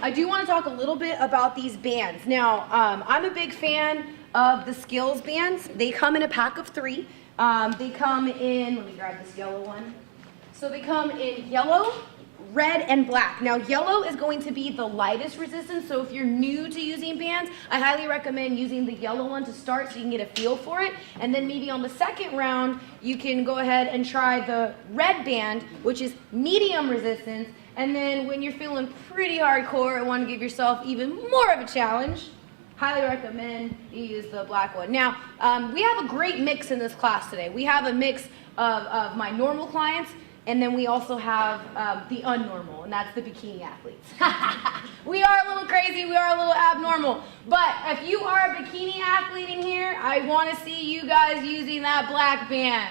I do want to talk a little bit about these bands. Now, I'm a big fan of the skills bands. They come in a pack of 3. They come in, let me grab this yellow one. So they come in yellow, red, and black. Now, yellow is going to be the lightest resistance, so if you're new to using bands, I highly recommend using the yellow one to start so you can get a feel for it. And then maybe on the second round, you can go ahead and try the red band, which is medium resistance. And then when you're feeling pretty hardcore and want to give yourself even more of a challenge, highly recommend you use the black one. Now, we have a great mix in this class today. We have a mix of my normal clients, and then we also have the unnormal, and that's the bikini athletes. We are a little crazy, we are a little abnormal. But if you are a bikini athlete in here, I want to see you guys using that black band.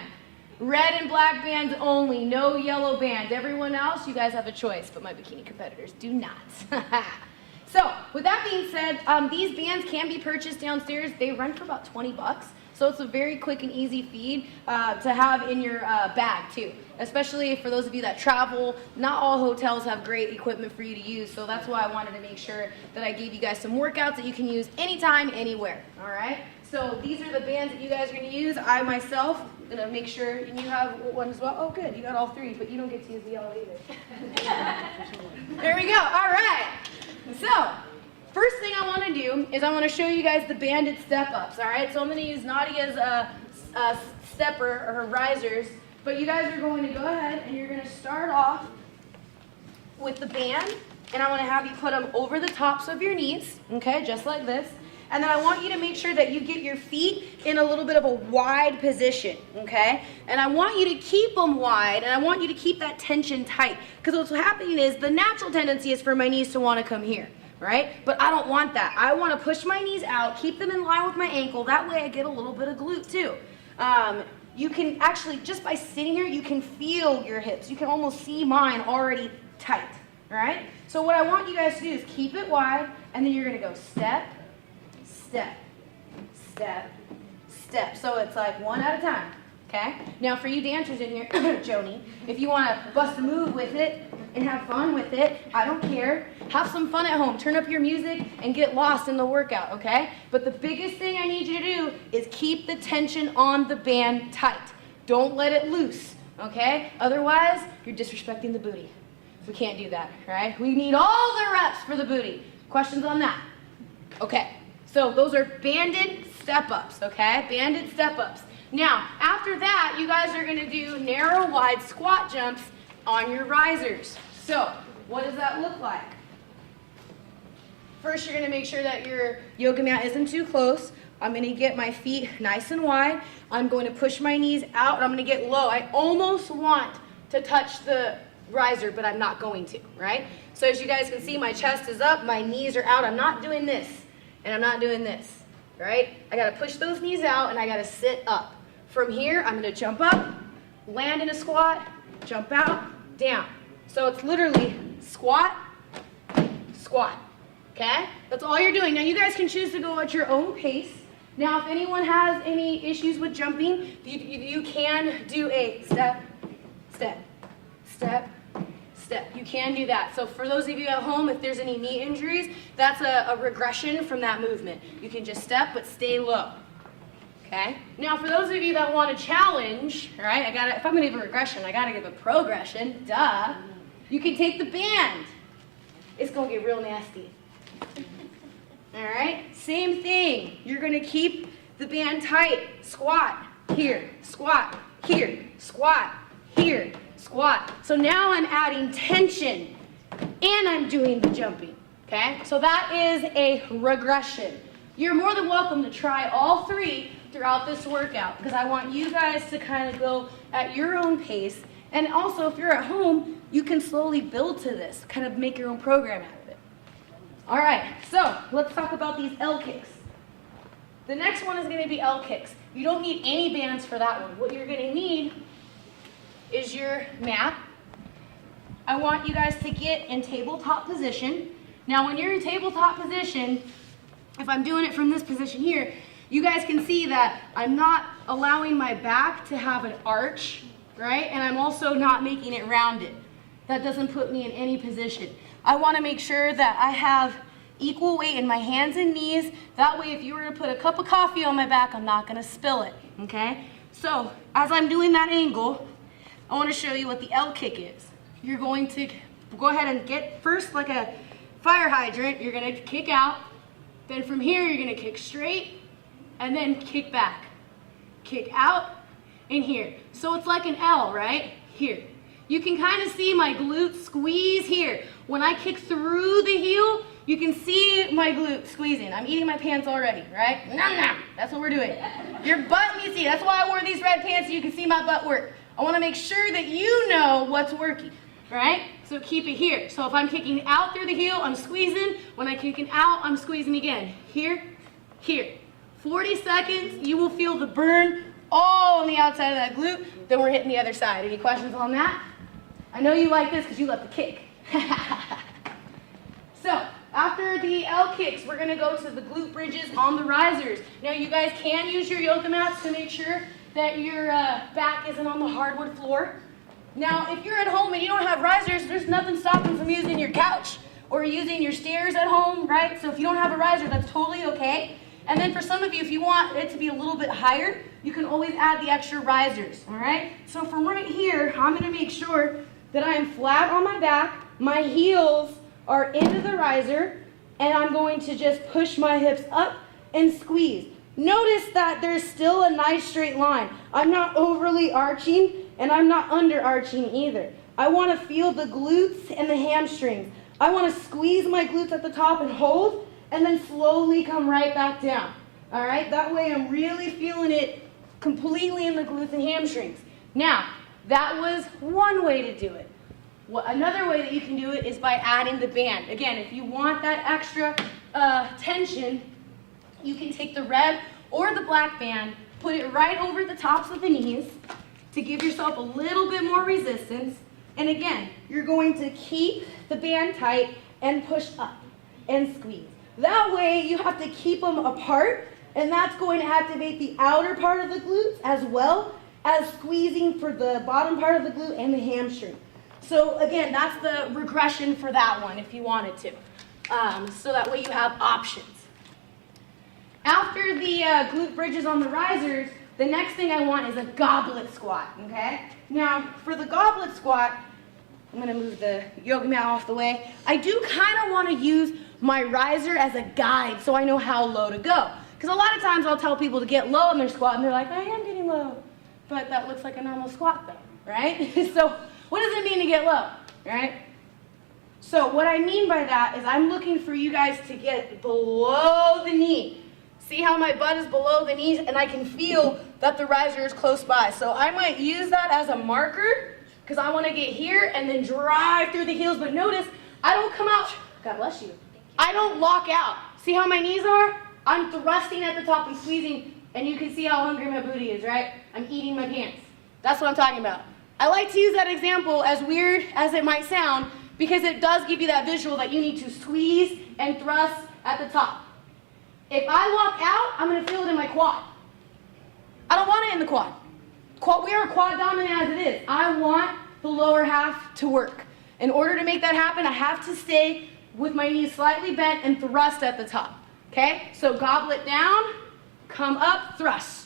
Red and black bands only, no yellow bands. Everyone else, you guys have a choice, but my bikini competitors do not. So, with that being said, these bands can be purchased downstairs. They run for about 20 bucks. So it's a very quick and easy feed to have in your bag too. Especially for those of you that travel, not all hotels have great equipment for you to use. So that's why I wanted to make sure that I gave you guys some workouts that you can use anytime, anywhere. All right? So these are the bands that you guys are going to use. I myself am going to make sure, and you have one as well. Oh good, you got all 3, but you don't get to use the yellow either. There we go. All right. So, first thing I want to do is I want to show you guys the banded step-ups, all right? So I'm going to use Nadia's stepper or her risers, but you guys are going to go ahead and you're going to start off with the band, and I want to have you put them over the tops of your knees, okay, just like this. And then I want you to make sure that you get your feet in a little bit of a wide position, okay? And I want you to keep them wide, and I want you to keep that tension tight, because what's happening is the natural tendency is for my knees to want to come here, right? But I don't want that. I want to push my knees out, keep them in line with my ankle. That way I get a little bit of glute too. You can actually, just by sitting here, you can feel your hips. You can almost see mine already tight, all right? So what I want you guys to do is keep it wide, and then you're going to go step, step, step, step. So it's like one at a time, okay? Now for you dancers in here, Joni, if you want to bust a move with it and have fun with it, I don't care. Have some fun at home. Turn up your music and get lost in the workout, okay? But the biggest thing I need you to do is keep the tension on the band tight. Don't let it loose, okay? Otherwise, you're disrespecting the booty. We can't do that, right? We need all the reps for the booty. Questions on that? Okay. So those are banded step-ups, okay? Banded step-ups. Now, after that, you guys are going to do narrow, wide squat jumps on your risers. So, what does that look like? First, you're going to make sure that your yoga mat isn't too close. I'm going to get my feet nice and wide. I'm going to push my knees out, and I'm going to get low. I almost want to touch the riser, but I'm not going to, right? So as you guys can see, my chest is up, my knees are out. I'm not doing this. And I'm not doing this, right? I gotta push those knees out and I gotta sit up. From here, I'm gonna jump up, land in a squat, jump out, down. So it's literally squat, squat, okay? That's all you're doing. Now you guys can choose to go at your own pace. Now if anyone has any issues with jumping, you can do a step, step, step, step. You can do that. So for those of you at home, if there's any knee injuries, that's a regression from that movement. You can just step, but stay low. Okay? Now for those of you that want to challenge, all right, if I'm going to give a regression, I got to give a progression, duh. You can take the band. It's going to get real nasty. All right? Same thing. You're going to keep the band tight. Squat, here, squat, here, squat, here, squat. So now I'm adding tension and I'm doing the jumping, okay? So that is a regression. You're more than welcome to try all 3 throughout this workout because I want you guys to kind of go at your own pace. And also, if you're at home, you can slowly build to this, kind of make your own program out of it. All right, so let's talk about these L kicks. The next one is going to be L kicks. You don't need any bands for that one. What you're going to need is your mat. I want you guys to get in tabletop position. Now when you're in tabletop position, if I'm doing it from this position here, you guys can see that I'm not allowing my back to have an arch, right? And I'm also not making it rounded. That doesn't put me in any position. I want to make sure that I have equal weight in my hands and knees. That way, if you were to put a cup of coffee on my back, I'm not going to spill it, okay? So, as I'm doing that angle, I want to show you what the L kick is. You're going to go ahead and get first like a fire hydrant. You're going to kick out. Then from here, you're going to kick straight and then kick back. Kick out and here. So it's like an L, right? Here. You can kind of see my glute squeeze here. When I kick through the heel, you can see my glute squeezing. I'm eating my pants already, right? Nom nom. That's what we're doing. Your butt needs to see. That's why I wore these red pants so you can see my butt work. I want to make sure that you know what's working, right? So keep it here. So if I'm kicking out through the heel, I'm squeezing. When I'm kicking out, I'm squeezing again. Here, here. 40 seconds, you will feel the burn all on the outside of that glute. Then we're hitting the other side. Any questions on that? I know you like this because you love the kick. So, after the L kicks, we're going to go to the glute bridges on the risers. Now, you guys can use your yoga mats to make sure that your back isn't on the hardwood floor. Now, if you're at home and you don't have risers, there's nothing stopping from using your couch or using your stairs at home, right? So if you don't have a riser, that's totally okay. And then for some of you, if you want it to be a little bit higher, you can always add the extra risers, all right? So from right here, I'm going to make sure that I am flat on my back, my heels are into the riser, and I'm going to just push my hips up and squeeze. Notice that there's still a nice straight line. I'm not overly arching, and I'm not under arching either. I want to feel the glutes and the hamstrings. I want to squeeze my glutes at the top and hold, and then slowly come right back down. All right, that way I'm really feeling it completely in the glutes and hamstrings. Now, that was one way to do it. Another way that you can do it is by adding the band. Again, if you want that extra tension, you can take the red or the black band, put it right over the tops of the knees to give yourself a little bit more resistance. And again, you're going to keep the band tight and push up and squeeze. That way, you have to keep them apart, and that's going to activate the outer part of the glutes as well as squeezing for the bottom part of the glute and the hamstring. So again, that's the regression for that one if you wanted to. So that way you have options. After the glute bridges on the risers, the next thing I want is a goblet squat, okay? Now, for the goblet squat, I'm going to move the yoga mat off the way. I do kind of want to use my riser as a guide so I know how low to go. Because a lot of times I'll tell people to get low in their squat, and they're like, I am getting low. But that looks like a normal squat though, right? So what does it mean to get low, right? So what I mean by that is I'm looking for you guys to get below the knee. See how my butt is below the knees, and I can feel that the riser is close by. So I might use that as a marker because I want to get here and then drive through the heels. But notice, I don't come out, God bless you, I don't lock out. See how my knees are? I'm thrusting at the top and squeezing, and you can see how hungry my booty is, right? I'm eating my pants. That's what I'm talking about. I like to use that example, as weird as it might sound, because it does give you that visual that you need to squeeze and thrust at the top. If I lock out, I'm going to feel it in my quad. I don't want it in the quad. We are quad dominant as it is. I want the lower half to work. In order to make that happen, I have to stay with my knees slightly bent and thrust at the top. Okay? So goblet down, come up, thrust.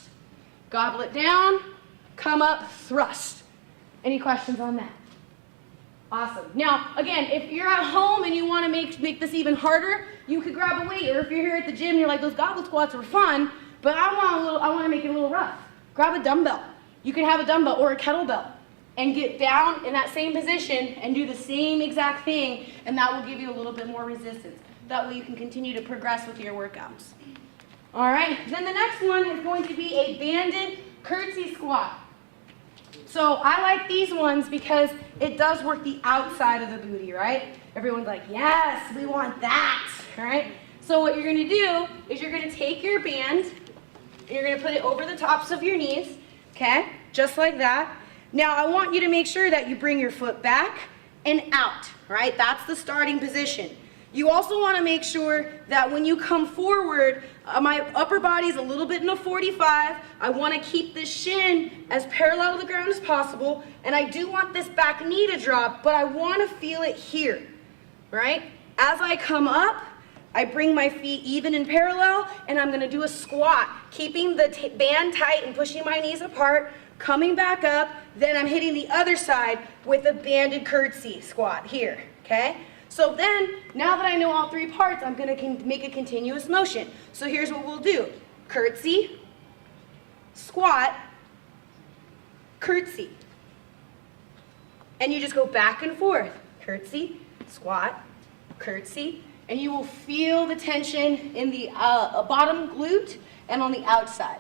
Goblet down, come up, thrust. Any questions on that? Awesome. Now, again, if you're at home and you want to make this even harder, you could grab a weight. Or if you're here at the gym, you're like, those goblet squats were fun, but I want to make it a little rough. Grab a dumbbell. You can have a dumbbell or a kettlebell and get down in that same position and do the same exact thing, and that will give you a little bit more resistance. That way you can continue to progress with your workouts. All right, then the next one is going to be a banded curtsy squat. So I like these ones because it does work the outside of the booty, right? Everyone's like, yes, we want that, all right? So what you're gonna do is you're gonna take your band, and you're gonna put it over the tops of your knees, okay? Just like that. Now I want you to make sure that you bring your foot back and out, right? That's the starting position. You also want to make sure that when you come forward, my upper body is a little bit in a 45. I want to keep this shin as parallel to the ground as possible, and I do want this back knee to drop, but I want to feel it here. right? As I come up, I bring my feet even in parallel, and I'm gonna do a squat, keeping the band tight and pushing my knees apart, coming back up, then I'm hitting the other side with a banded curtsy squat here, okay? So then, now that I know all three parts, I'm gonna make a continuous motion. So here's what we'll do. Curtsy, squat, curtsy. And you just go back and forth. Curtsy, squat, curtsy, and you will feel the tension in the bottom glute and on the outside,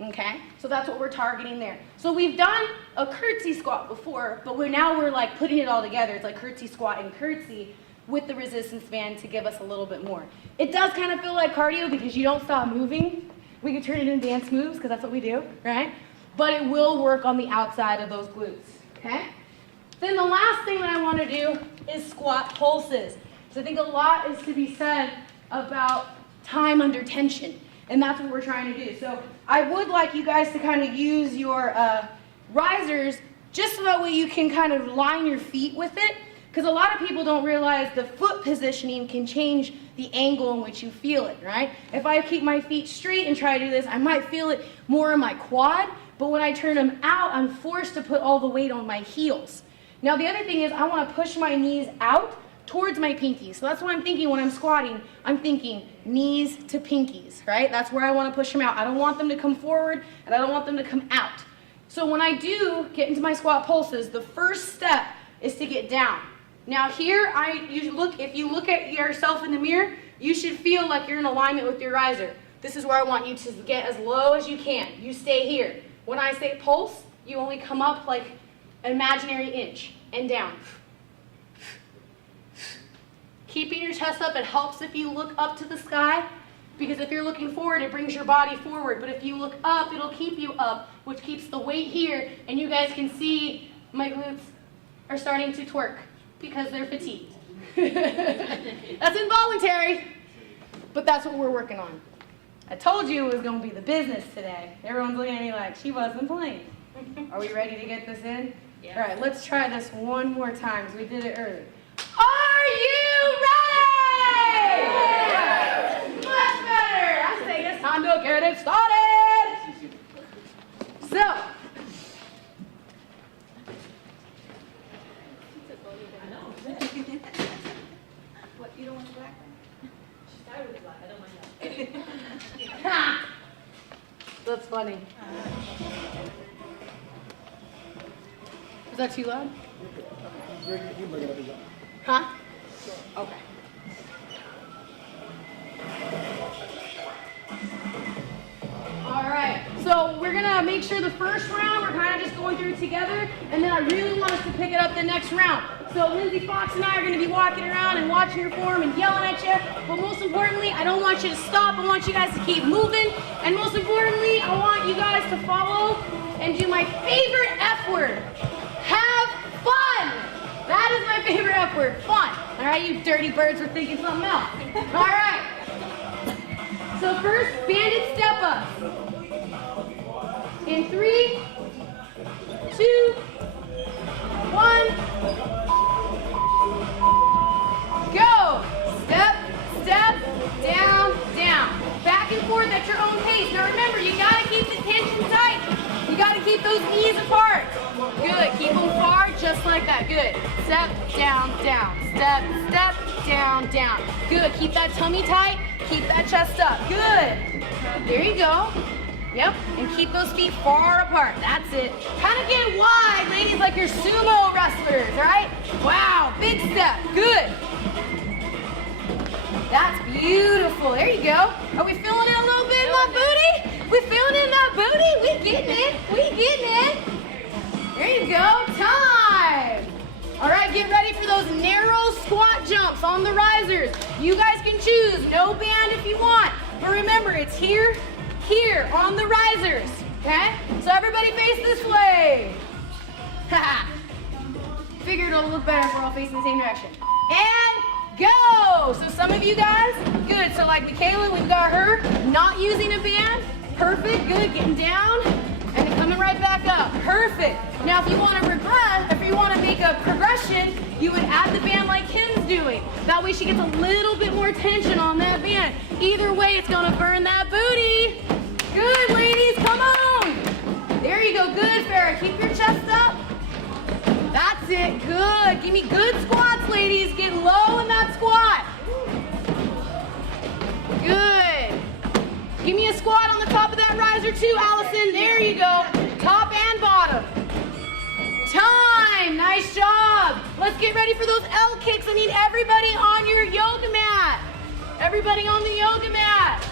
okay? So that's what we're targeting there. So we've done a curtsy squat before, but now we're like putting it all together. It's like curtsy, squat, and curtsy with the resistance band to give us a little bit more. It does kind of feel like cardio because you don't stop moving. We can turn it into dance moves because that's what we do, right? But it will work on the outside of those glutes, okay? Then the last thing that I want to do is squat pulses. So I think a lot is to be said about time under tension, and that's what we're trying to do. So I would like you guys to kind of use your risers just so that way you can kind of line your feet with it, because a lot of people don't realize the foot positioning can change the angle in which you feel it, right? If I keep my feet straight and try to do this, I might feel it more in my quad, but when I turn them out, I'm forced to put all the weight on my heels. Now the other thing is I want to push my knees out towards my pinkies. So that's what I'm thinking when I'm squatting. I'm thinking knees to pinkies, right? That's where I want to push them out. I don't want them to come forward, and I don't want them to come out. So when I do get into my squat pulses, the first step is to get down. Now here, if you look at yourself in the mirror, you should feel like you're in alignment with your riser. This is where I want you to get as low as you can. You stay here. When I say pulse, you only come up like an imaginary inch and down. Keeping your chest up, it helps if you look up to the sky, because if you're looking forward, it brings your body forward. But if you look up, it'll keep you up, which keeps the weight here, and you guys can see my glutes are starting to twerk because they're fatigued. That's involuntary, but that's what we're working on. I told you it was going to be the business today. Everyone's looking at me like, she wasn't playing. Are we ready to get this in? Yeah. All right, let's try this one more time, because we did it earlier. Are you ready? Yeah. Much better. I say it's time to get it started. So, what, you don't want the black one? She started with black. I don't mind that. That's funny. Is that too loud? Huh? Okay. All right, so we're gonna make sure the first round we're kind of just going through it together, and then I really want us to pick it up the next round. So Lindsay Fox and I are gonna be walking around and watching your form and yelling at you, but most importantly, I don't want you to stop. I want you guys to keep moving, and most importantly, I want you guys to follow and do my favorite F word. Have fun! That is my favorite F word, fun. All right, you dirty birds were thinking something else. All right. So first, banded step up. In 3, 2, 1. Go. Step, step, down, down. Back and forth at your own pace. Now remember, you gotta keep the tension tight. You gotta keep those knees apart. Good, keep them far, just like that, good. Step, down, down, step, step, down, down. Good, keep that tummy tight, keep that chest up, good. There you go. Yep, and keep those feet far apart, that's it. Kind of get wide, ladies, like you're sumo wrestlers, all right? Wow, big step, good. That's beautiful, there you go. Are we feeling it a little bit in that booty? We feeling it in that booty? We getting it, we getting it. There you go, time. All right, get ready for those narrow squat jumps on the risers. You guys can choose, no band if you want, but remember, it's here, here on the risers, okay? So everybody face this way. Ha! Figured it'll look better if we're all facing the same direction. And go! So some of you guys, good. So like Michaela, we've got her not using a band. Perfect, good, getting down and Coming right back up. Perfect. Now if you want to regress, if you want to make a progression, you would add the band like Kim's doing. That way she gets a little bit more tension on that band. Either way, it's going to burn that booty. Good, ladies. Come on. There you go. Good, Farrah. Keep your chest up. That's it. Good. Give me good squats, ladies. Get low in that squat. Good. Give me a squat on the top of that riser too, Allison. There you go. Top and bottom. Time. Nice job. Let's get ready for those L kicks. I need everybody on your yoga mat. Everybody on the yoga mat.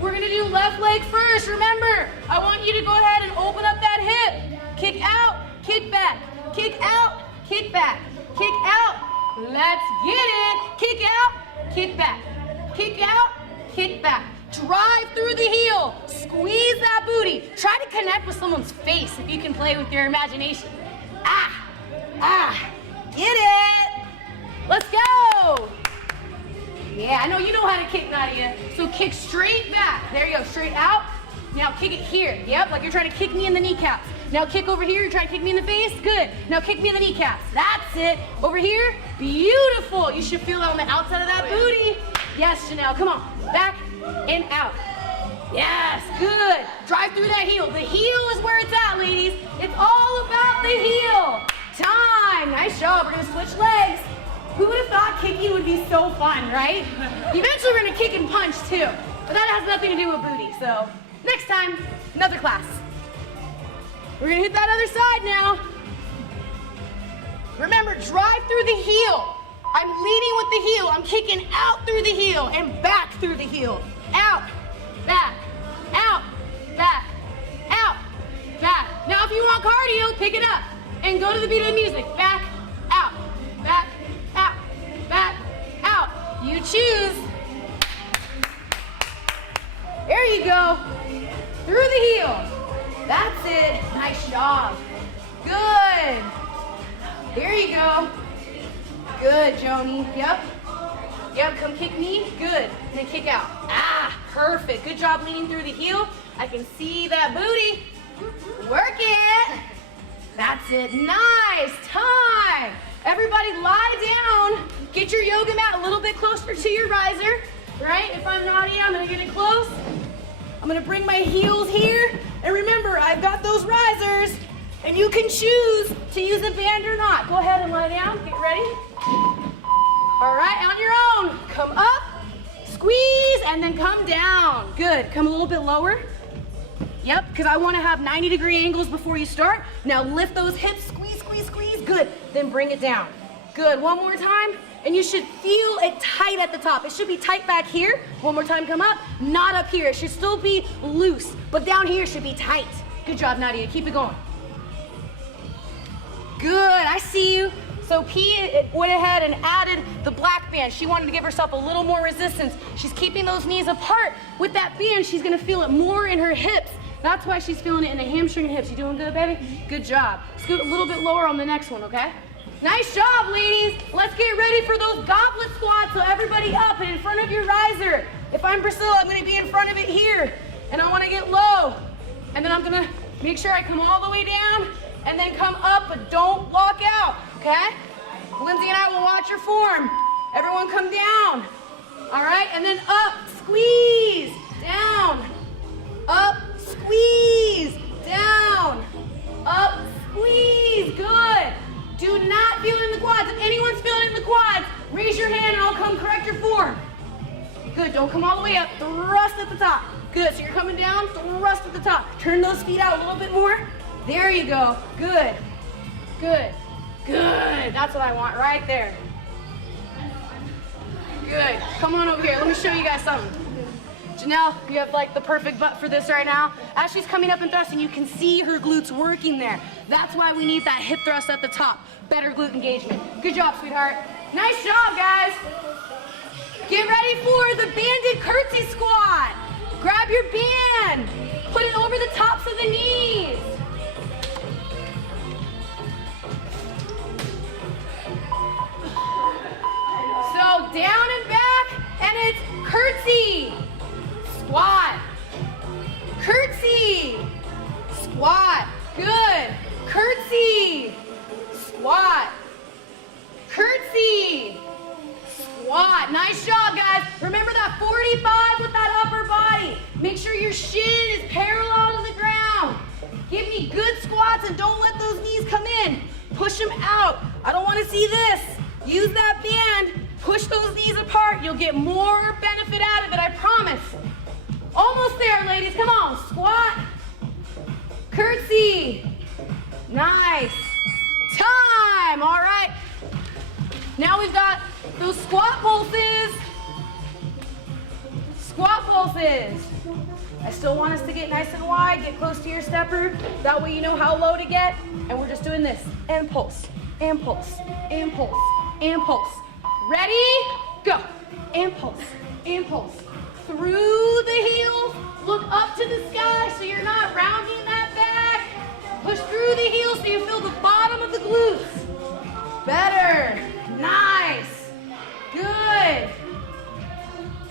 We're going to do left leg first. Remember, I want you to go ahead and open up that hip. Kick out, kick back. Kick out, kick back. Kick out. Let's get it. Kick out, kick back. Kick out, kick back. Drive through the heel. Squeeze that booty. Try to connect with someone's face if you can play with your imagination. Ah, ah, get it. Let's go. Yeah, I know you know how to kick, Nadia. So kick straight back. There you go, straight out. Now kick it here. Yep, like you're trying to kick me in the kneecaps. Now kick over here, you're trying to kick me in the face. Good. Now kick me in the kneecaps. That's it. Over here, beautiful. You should feel that on the outside of that booty. Yes, Janelle, come on. Back and out. Yes, good. Drive through that heel. The heel is where it's at, ladies. It's all about the heel. Time. Nice job. We're going to switch legs. Who would have thought kicking would be so fun, right? Eventually we're going to kick and punch too. But that has nothing to do with booty. So next time, another class. We're going to hit that other side now. Remember, drive through the heel. I'm leading with the heel. I'm kicking out through the heel and back through the heel. Out, back, out, back, out, back. Now if you want cardio, pick it up and go to the beat of the music. Back, out, back, out, back, out. You choose. There you go. Through the heel. That's it. Nice job. Good. There you go. Good, Joni. Yep. Yep, come kick me. Good. Then kick out. Ah, perfect. Good job leaning through the heel. I can see that booty. Work it. That's it. Nice. Time. Everybody lie down. Get your yoga mat a little bit closer to your riser. Right? If I'm Nadia, I'm going to get it close. I'm going to bring my heels here. And remember, I've got those risers. And you can choose to use a band or not. Go ahead and lie down. Get ready. All right, on your own. Come up, squeeze, and then come down. Good. Come a little bit lower. Yep, because I want to have 90-degree angles before you start. Now lift those hips. Squeeze, squeeze, squeeze. Good. Then bring it down. Good. One more time. And you should feel it tight at the top. It should be tight back here. One more time. Come up. Not up here. It should still be loose. But down here should be tight. Good job, Nadia. Keep it going. Good, I see you. So P went ahead and added the black band. She wanted to give herself a little more resistance. She's keeping those knees apart. With that band, she's gonna feel it more in her hips. That's why she's feeling it in the hamstring and hips. You doing good, baby? Good job. Scoot a little bit lower on the next one, okay? Nice job, ladies. Let's get ready for those goblet squats. So everybody up and in front of your riser. If I'm Priscilla, I'm gonna be in front of it here. And I wanna get low. And then I'm gonna make sure I come all the way down and then come up, but don't lock out, okay? Lindsay and I will watch your form. Everyone come down. All right, and then up, squeeze, down. Up, squeeze, down. Up, squeeze, good. Do not feel it in the quads. If anyone's feeling it in the quads, raise your hand and I'll come correct your form. Good, don't come all the way up, thrust at the top. Good, so you're coming down, thrust at the top. Turn those feet out a little bit more. There you go. Good. Good. Good. That's what I want right there. Good. Come on over here. Let me show you guys something. Janelle, you have like the perfect butt for this right now. As she's coming up and thrusting, you can see her glutes working there. That's why we need that hip thrust at the top. Better glute engagement. Good job, sweetheart. Nice job, guys. Get ready for the banded curtsy squat. Grab your band. Put it over the tops of the knees. So down and back, and it's curtsy, squat, curtsy, squat. push them out. I don't want to see this. Use that band, push those knees apart. You'll get more benefit out of it, I promise. Almost there, ladies, come on. Squat, curtsy. Nice. Time, all right. Now we've got those squat pulses. Squat pulses. I still want us to get nice and wide, get close to your stepper. That way you know how low to get. And we're just doing this. And pulse, and pulse, and pulse, and pulse. Ready? Go. And pulse, and pulse. Through the heels, look up to the sky so you're not rounding that back. Push through the heels so you feel the bottom of the glutes. Better. Nice. Good.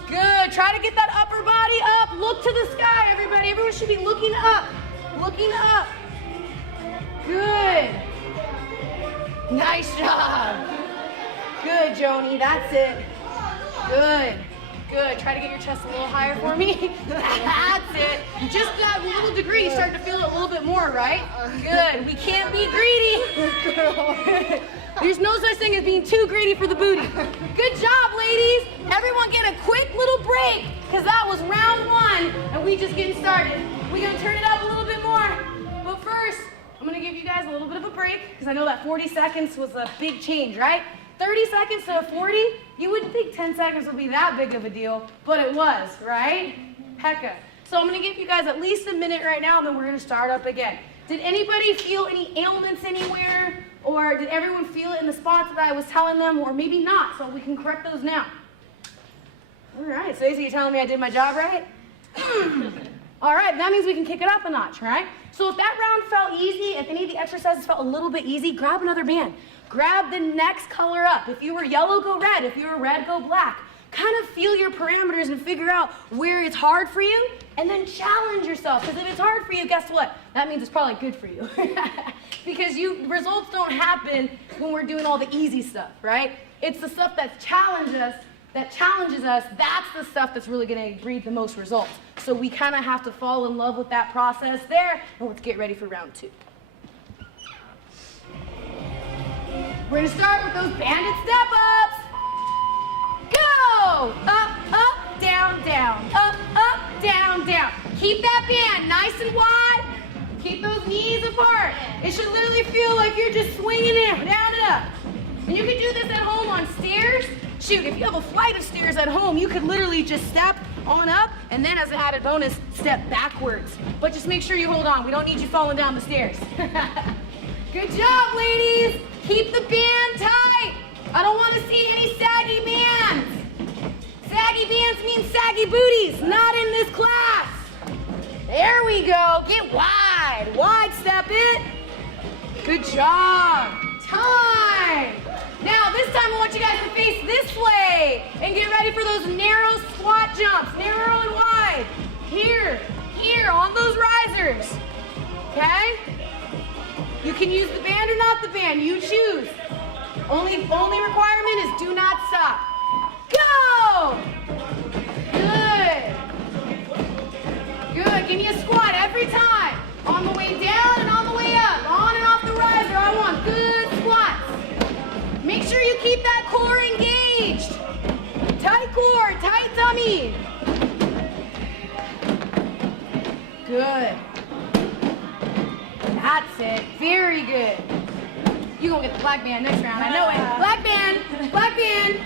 Good. Try to get that upper body up. Look to the sky, everybody. Everyone should be looking up. Looking up. Good. Nice job. Good, Joni. That's it. Good. Good. Try to get your chest a little higher for me. That's it. Just that little degree, you start to feel it a little bit more, right? Good. We can't be greedy. There's no such thing as being too greedy for the booty. Good job, ladies. Everyone get a quick little break, because that was round one, and we just getting started. We're going to turn it up a little bit more. But first, I'm going to give you guys a little bit of a break, because I know that 40 seconds was a big change, right? 30 seconds to 40, you wouldn't think 10 seconds would be that big of a deal, but it was, right? Hecka. So I'm going to give you guys at least a minute right now, and then we're going to start up again. Did anybody feel any ailments anywhere? Or did everyone feel it in the spots that I was telling them? Or maybe not, so we can correct those now. All right, so you're telling me I did my job right? All right, that means we can kick it up a notch, right? So if that round felt easy, if any of the exercises felt a little bit easy, grab another band. Grab the next color up. If you were yellow, go red. If you were red, go black. Kind of feel your parameters and figure out where it's hard for you, and then challenge yourself. Because if it's hard for you, guess what? That means it's probably good for you. Because results don't happen when we're doing all the easy stuff, right? It's the stuff that challenges us, that's the stuff that's really going to breed the most results. So we kind of have to fall in love with that process there, and let's get ready for round two. We're going to start with those banded step-ups. Go! Up, up, down, down. Up, up, down, down. Keep that band nice and wide. Keep those knees apart. It should literally feel like you're just swinging it down and up. And you can do this at home on stairs. Shoot, if you have a flight of stairs at home, you could literally just step on up and then as an added bonus, step backwards. But just make sure you hold on. We don't need you falling down the stairs. Good job, ladies. Keep the band tight. I don't want to see any saggy bands. Saggy bands mean saggy booties, not in this class. There we go. Get wide. Wide step it. Good job. Time. Now, this time I want you guys to face this way and get ready for those narrow squat jumps. Narrow and wide. Here, here, on those risers. Okay? You can use the band or not the band. You choose. Only requirement is do not stop. Go! Good. Good. Give me a squat every time. On the way down and on the way up. On and off the riser. I want good squats. Make sure you keep that core engaged. Tight core, tight tummy. Good. That's it. Very good. You're going to get the black band next round. I know it. Black band. Black band.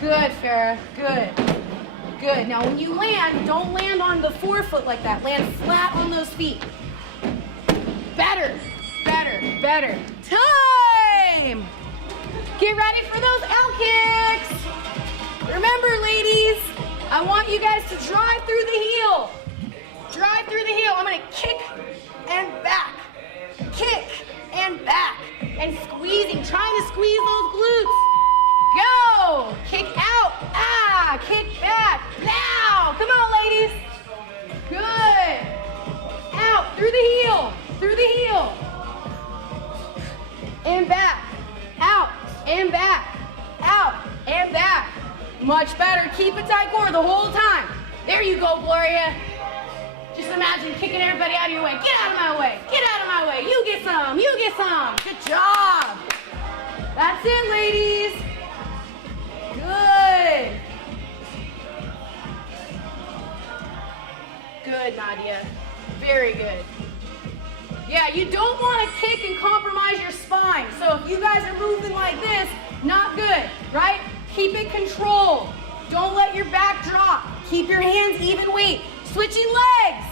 Good, Farrah. Good. Good. Now, when you land, don't land on the forefoot like that. Land flat on those feet. Better. Better. Better. Time. Get ready for those L kicks. Remember, ladies, I want you guys to drive through the heel. Drive through the heel. I'm going to kick and back. Kick and back. And squeezing, trying to squeeze those glutes. Go. Kick out. Ah, kick back. Now. Come on, ladies. Good. Out. Through the heel. Through the heel. And back. Out. And back. Out. And back. Much better. Keep a tight core the whole time. There you go, Gloria. Just imagine kicking everybody out of your way. Get out of my way. Get out of my way. You get some. You get some. Good job. That's it, ladies. Good. Good, Nadia. Very good. Yeah, you don't want to kick and compromise your spine. So if you guys are moving like this, not good, right? Keep it controlled. Don't let your back drop. Keep your hands even weight. Switching legs.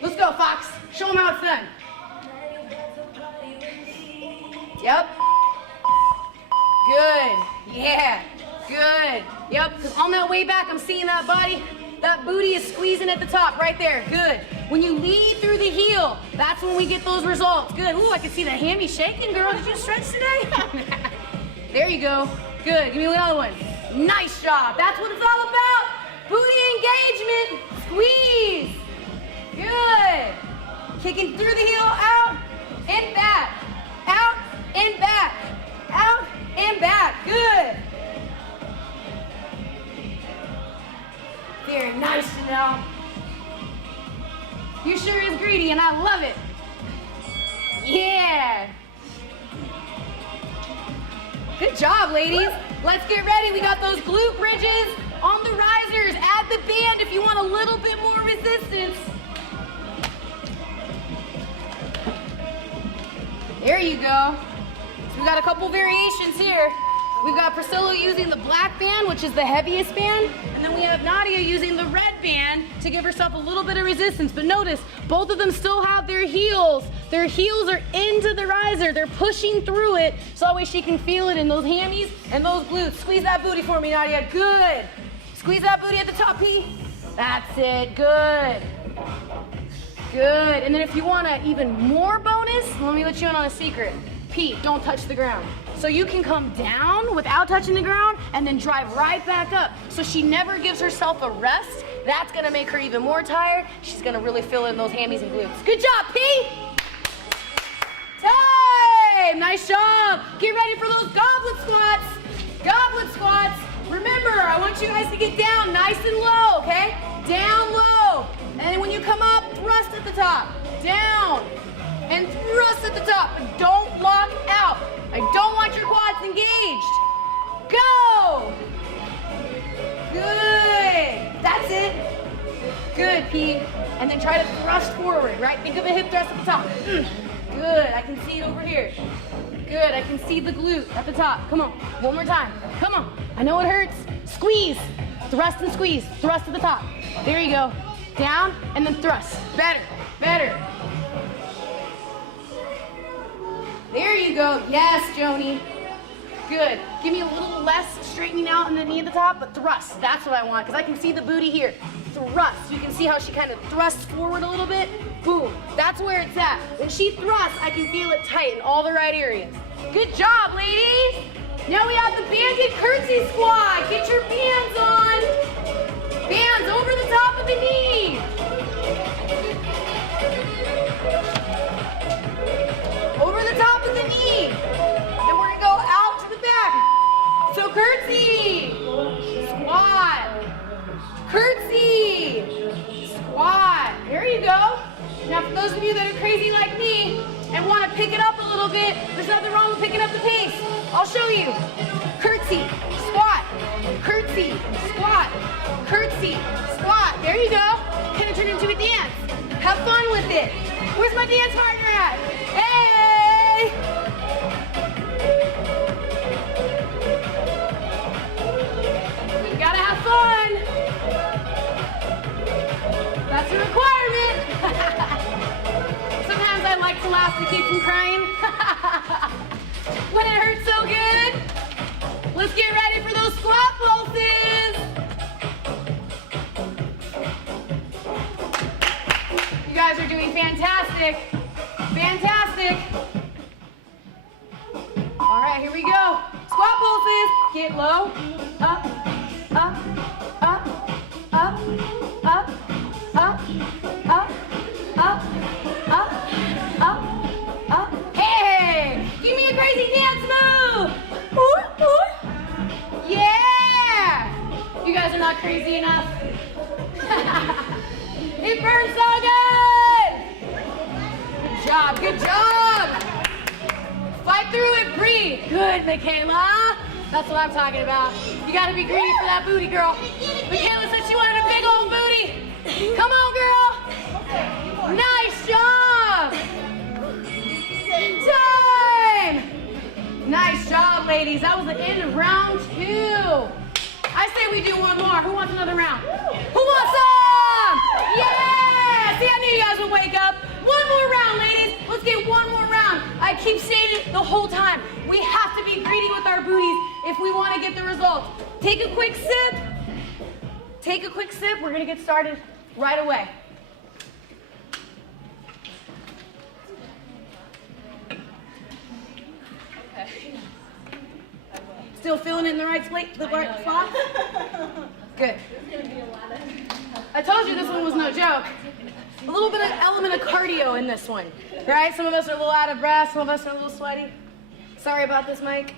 Let's go, Fox. Show them how it's done. Yep. Good. Yeah. Good. Yep. Because on that way back, I'm seeing that body. That booty is squeezing at the top right there. Good. When you lead through the heel, that's when we get those results. Good. Ooh, I can see the hammy shaking, girl. Did you stretch today? There you go. Good. Give me another one. Nice job. That's what it's all about. Booty engagement. Squeeze. Good. Kicking through the heel, out and back. Out and back. Out and back. Good. Very nice, Janelle. You sure is greedy, and I love it. Yeah. Good job, ladies. Let's get ready. We got those glute bridges on the risers. Add the band if you want a little bit more resistance. There you go. So we got a couple variations here. We've got Priscilla using the black band, which is the heaviest band, and then we have Nadia using the red band to give herself a little bit of resistance. But notice, both of them still have their heels. Their heels are into the riser. They're pushing through it, so that way she can feel it in those hammies and those glutes. Squeeze that booty for me, Nadia. Good. Squeeze that booty at the top, P. That's it. Good. Good. And then if you want an even more bonus, let me let you in on a secret. P, don't touch the ground. So you can come down without touching the ground and then drive right back up. So she never gives herself a rest. That's gonna make her even more tired. She's gonna really feel it in those hammies and glutes. Good job, P! Time! Nice job! Get ready for those goblet squats. Goblet squats. Remember, I want you guys to get down nice and low, okay? Down low. And then when you come up, thrust at the top. Down. And thrust at the top. But don't lock out. I don't want your quads engaged. Go! Good. That's it. Good, P. And then try to thrust forward, right? Think of a hip thrust at the top. Good. I can see it over here. Good. I can see the glute at the top. Come on. One more time. Come on. I know it hurts. Squeeze. Thrust and squeeze. Thrust at the top. There you go. Down and then thrust. Better. Better. There you go. Yes, Joni. Good. Give me a little less straightening out in the knee at the top, but thrust. That's what I want, because I can see the booty here. Thrust. You can see how she kind of thrusts forward a little bit. Boom. That's where it's at. When she thrusts, I can feel it tight in all the right areas. Good job, ladies. Now we have the banded curtsy squat. Get your bands on. Bands over the top of the knee. Over the top of the knee. Then we're gonna go out to the back. So curtsy, squat, curtsy, squat. There you go. Now for those of you that are crazy like me and want to pick it up a little bit, there's nothing wrong with picking up the pace. I'll show you. Curtsy, squat, curtsy, squat, curtsy, squat. There you go. Kind of turn into a dance. Have fun with it. Where's my dance partner at? Hey! You gotta have fun. That's a requirement. Sometimes I like to laugh to keep from crying. When it hurts so good. Let's get ready for those squat pulses. You guys are doing fantastic. Fantastic. All right, here we go. Squat pulses. Get low. Up, up, up, up, up, up, up, up, up, up, up. Hey, give me a crazy dance move. Ooh, ooh. Yeah. You guys are not crazy enough. It burns so good. Good job, good job. Fight through it, Bree. Good, Michaela. That's what I'm talking about. You gotta be greedy for that booty, girl. Michaela said she wanted a big old booty. Come on, girl. Nice job. Time. Nice job, ladies. That was the end of round 2. I say we do one more. Who wants another round? Who wants some? Yeah! See, I knew you guys would wake up. One more round, ladies. Let's get one more round. I keep saying it the whole time. We have to be greedy with our booties if we want to get the results. Take a quick sip. Take a quick sip. We're going to get started right away. Still feeling it in the right spot? Good. I told you this one was no joke. A little bit of element of cardio in this one, right? Some of us are a little out of breath, some of us are a little sweaty. Sorry about this mic.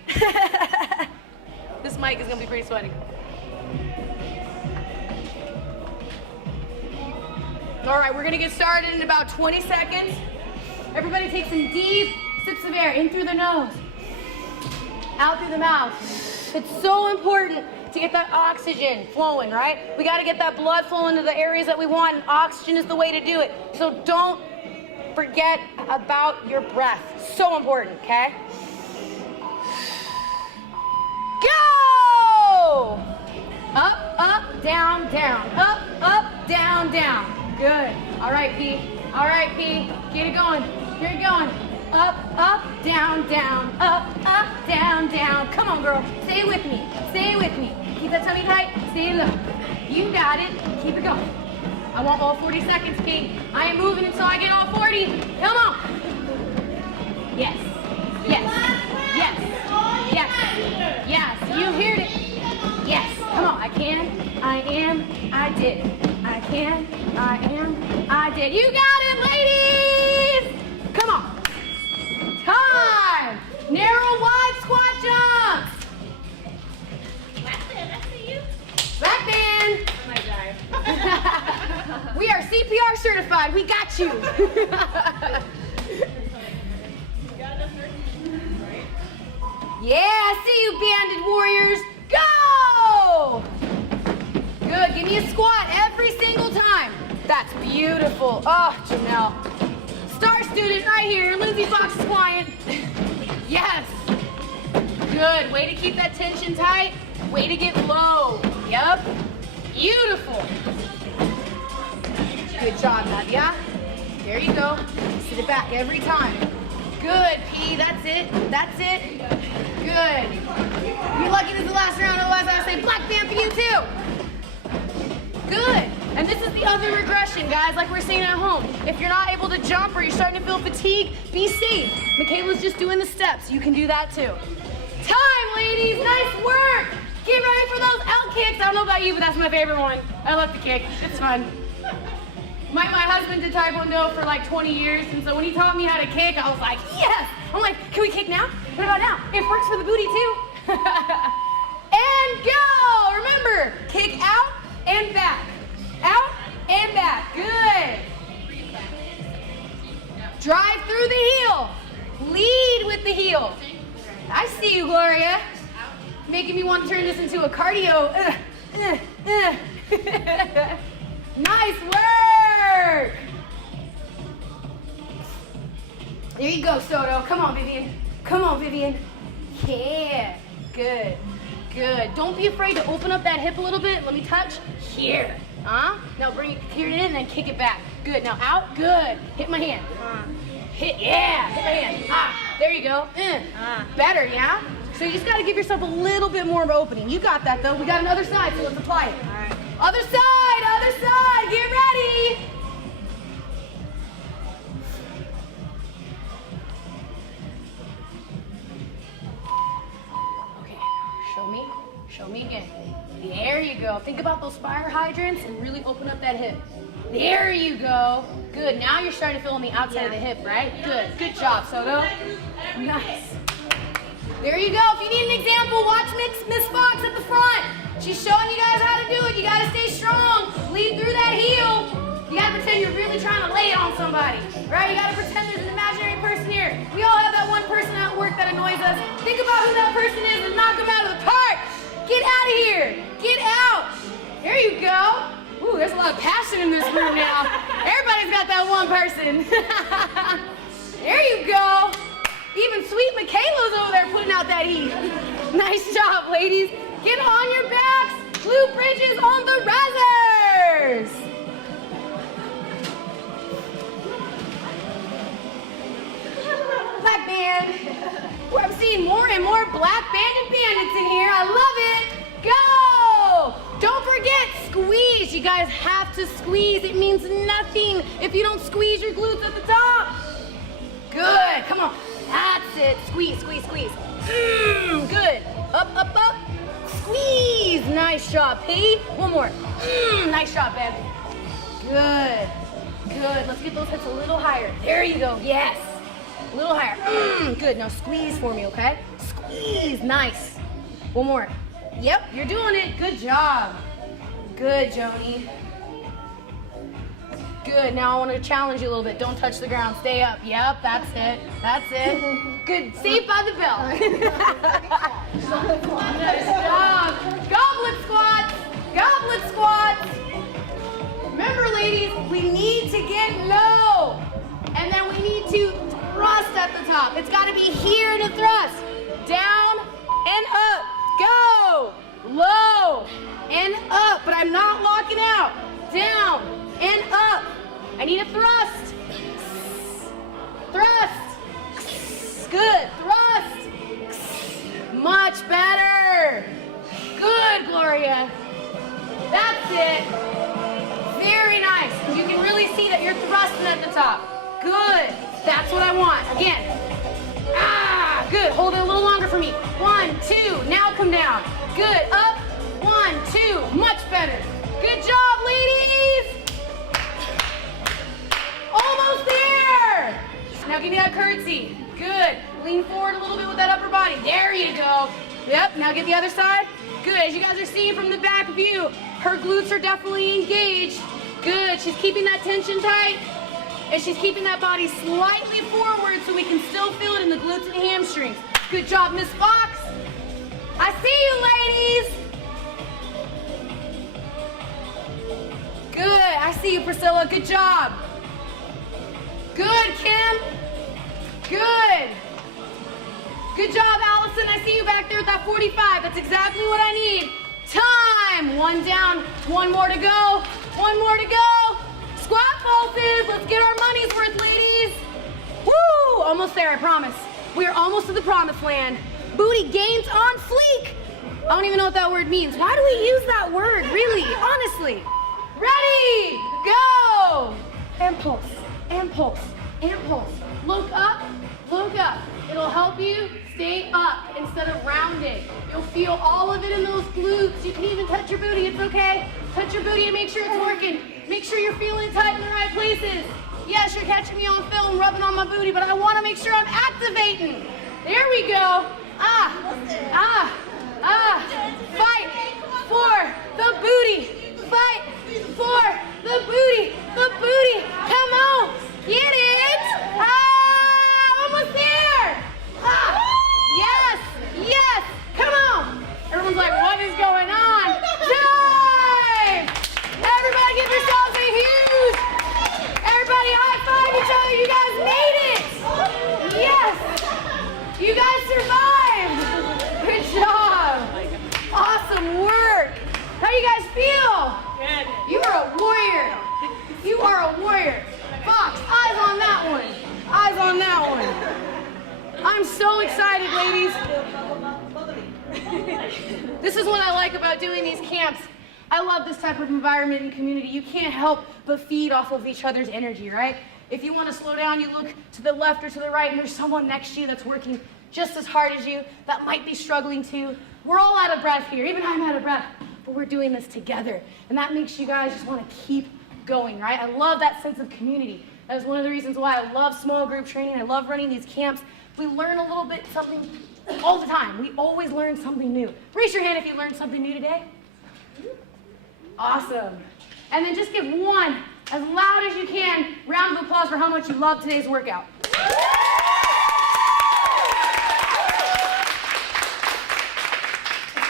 This mic is gonna be pretty sweaty. All right, we're gonna get started in about 20 seconds. Everybody take some deep sips of air in through the nose, out through the mouth. It's so important to get that oxygen flowing, right? We gotta get that blood flowing to the areas that we want, and oxygen is the way to do it. So don't forget about your breath. So important, okay? Go! Up, up, down, down. Up, up, down, down. Good. All right, P. All right, P. Get it going. Get it going. Up, up, down, down. Up, up, down, down. Come on, girl. Stay with me. Stay with me. Keep that tummy tight. Stay low. You got it. Keep it going. I want all 40 seconds, P. I ain't moving until I get all 40. Come on. Yes. Yes. Yes. Yes. Yes. You heard it. Yes. Come on. I can. I am. I did. I can. I am. I did. You got it, ladies. Come on. Time. Narrow, wide squat jumps. Back then, I see you. Back then. Oh my God. We are CPR certified. We got you. Yeah, I see you, banded warriors. Go! Good. Give me a squat every single time. That's beautiful. Oh, Janelle. Star student right here. Lindsay Fox is flying. Yes. Good. Way to keep that tension tight. Way to get low. Yep. Beautiful. Good job, Nadia. There you go. Sit it back every time. Good, P. That's it. That's it. Good. You're lucky this is the last round, otherwise I would say black band for you too. Good. And this is the other regression, guys, like we're seeing at home. If you're not able to jump or you're starting to feel fatigue, be safe. Michaela's just doing the steps. You can do that too. Time, ladies. Nice work. Get ready for those L kicks. I don't know about you, but that's my favorite one. I love to kick. It's fun. My husband did Taekwondo for like 20 years, and so when he taught me how to kick, I was like, yes! I'm like, can we kick now? What about now? It works for the booty too. And go! Remember, kick out and back. Out and back. Good. Drive through the heel. Lead with the heel. I see you, Gloria. Making me want to turn this into a cardio. Nice work. There you go, Soto. Come on, Vivian. Come on, Vivian. Yeah. Good. Good. Don't be afraid to open up that hip a little bit. Let me touch. Here. Now bring it here in and then kick it back. Good. Now out. Good. Hit my hand. Hit. Yeah. Hit my hand. There you go. Better, yeah? So you just got to give yourself a little bit more of an opening. You got that, though. We got another side, so let's apply it. All right. Other side. Other side. Get ready. Okay. Show me again. There you go. Think about those fire hydrants and really open up that hip. There you go. Good. Now you're starting to feel on the outside of the hip, right? Good. Good job, Soto. Nice. There you go. If you need an example, watch Miss Fox at the front. She's showing you guys how to do it. You got to stay strong. Lead through that heel. You got to pretend you're really trying to lay it on somebody, right? You gotta pretend there's an imaginary person here. We all have that one person at work that annoys us. Think about who that person is and knock them out of the park. Get out of here. Get out. There you go. Ooh, there's a lot of passion in this room now. Everybody's got that one person. There you go. Even sweet Michaela's over there putting out that heat. Nice job, ladies. Get on your backs. Glute bridges on the risers. Black band. Ooh, I'm seeing more and more black banded bandits in here. I love it. Go. Don't forget, squeeze. You guys have to squeeze. It means nothing if you don't squeeze your glutes at the top. Good. Come on. That's it. Squeeze, squeeze, squeeze. Good. Up, up, up. Squeeze. Nice job, P. One more. Nice job, babe. Good. Good. Let's get those hips a little higher. There you go. Yes. A little higher. Good. Now squeeze for me, okay? Squeeze. Nice. One more. Yep, you're doing it. Good job. Good, Joni. Good. Now I want to challenge you a little bit. Don't touch the ground. Stay up. Yep, that's it. That's it. Good. Saved by the bell. Nice job. Goblet squats. Goblet squats. Remember, ladies, we need to get low. And then we need to thrust at the top. It's got to be here in a thrust. Down and up. Go. Low and up. But I'm not locking out. Down and up. I need a thrust. Thrust. Good. Thrust. Much better. Good, Gloria. That's it. Very nice. You can really see that you're thrusting at the top. Good. That's what I want. Again. Good. Hold it a little longer for me. 1, 2. Now come down. Good. Up. 1, 2. Much better. Good job, ladies. Almost there. Now give me that curtsy. Good. Lean forward a little bit with that upper body. There you go. Yep. Now get the other side. Good. As you guys are seeing from the back view, her glutes are definitely engaged. Good. She's keeping that tension tight. And she's keeping that body slightly forward so we can still feel it in the glutes and hamstrings. Good job, Miss Fox. I see you, ladies. Good. I see you, Priscilla. Good job. Good, Kim. Good. Good job, Allison. I see you back there with that 45. That's exactly what I need. Time. One down. One more to go. One more to go. Squat pulses. Let's get our money's worth, ladies. Woo! Almost there, I promise. We're almost to the promised land. Booty gains on fleek. I don't even know what that word means. Why do we use that word, really? Honestly. Ready, go. And pulse, and pulse, and pulse. Look up, look up. It'll help you stay up instead of rounded. You'll feel all of it in those glutes. You can even touch your booty, it's okay. Touch your booty and make sure it's working. Make sure you're feeling tight in the right places. Yes, you're catching me on film, rubbing on my booty, but I want to make sure I'm activating. There we go. Fight for the booty. Fight for the booty. The booty. Come on. Get it. Almost there. Yes. Yes. Come on. Everyone's like, what is going on? Time. Everybody give yourselves a huge. Everybody high five each other. You guys made it. Yes. You guys survived. Good job. Awesome work. How you guys feel? Good. You are a warrior. You are a warrior. Fox, eyes on that one. Eyes on that one. I'm so excited, ladies. This is what I like about doing these camps. I love this type of environment and community. You can't help but feed off of each other's energy, right? If you want to slow down, you look to the left or to the right, and there's someone next to you that's working just as hard as you, that might be struggling too. We're all out of breath here. Even I'm out of breath, but we're doing this together. And that makes you guys just want to keep going, right? I love that sense of community. That is one of the reasons why I love small group training. I love running these camps. We learn a little bit something all the time. We always learn something new. Raise your hand if you learned something new today. Awesome. And then just give one as loud as you can. Round of applause for how much you love today's workout.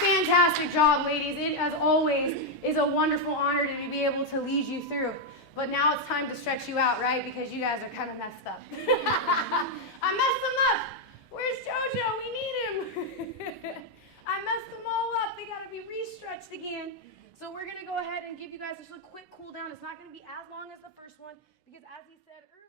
Fantastic job, ladies. It, as always, is a wonderful honor to be able to lead you through. But now it's time to stretch you out, right? Because you guys are kind of messed up. I messed them up. Where's JoJo? We need him. I messed them all up. They got to be re-stretched again. So we're going to go ahead and give you guys just a quick cool down. It's not going to be as long as the first one because, as he said earlier,